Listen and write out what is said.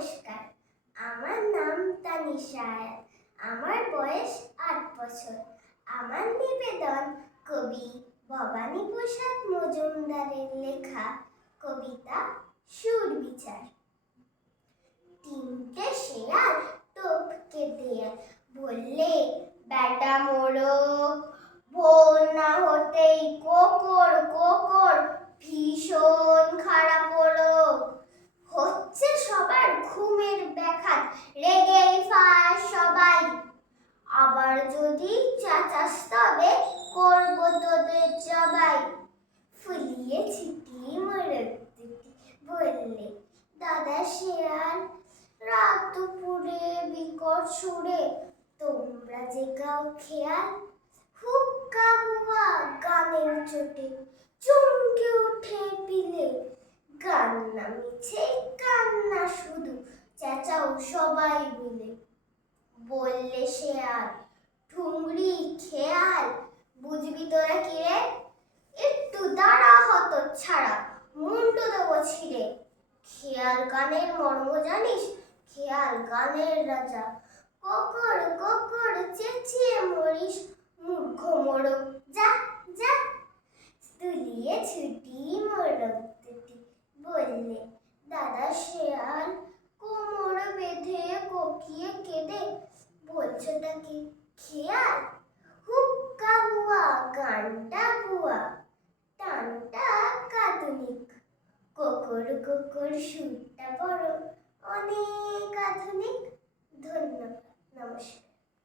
নমস্কার, আমার নাম তানিশা আয়াত। আমার বয়স ৮ বছর। আমার নিবেদন কবি ভবানী প্রসাদ মজুমদারের লেখা কবিতা সুর বিচার। তিনটে শেয়াল টপকে দিয়ে বললে, বেটা মোড়ক, ভোর না হতেই কোকর কোকর ভীষণ খারাপ মোড়ক। হচ্ছে সবার ঘুমের ব্যাঘাত, রেগেই ফাঁস সবাই। আবার যদি চাচাস তবে করবো তোদের জবাই। ফুলিয়ে ছিটিয়ে মোড়ক দুটি বললে, দাদা শেয়াল, রাত দুপুরে বিকট সুরে তোমরা যে গাও খেয়াল। হুক্কা হুয়া গানের চোটে চমকে উঠে পিলে, গান না মিছে কান্না শুধু, চেঁচাও সবাই মিলে। বললে শেয়াল, ঠুংরি খেয়াল, বুঝবি তোরা কি রে? একটু দাঁড়া হত ছাড়া, মুন্ডু দেবো ছিঁড়ে। খেয়াল গানের মর্ম জানিস? খেয়াল গানের রাজা। কোকর কোকর চেঁচিয়ে মরিস, মূর্খ মোড়ক, যা যা। তুলিয়ে ছুটি মোড়ক দুটি বললে, দাদা শেয়াল, কোমর বেঁধে কোকিয়ে কেঁদে বলছোটা কি খেয়াল? হুক্কা হুয়া গানটা ভুয়া, টানটা কাঁদুনিক। কোকর কোকর সুরটা বড় অনেক আধুনিক। ধন্যবাদ।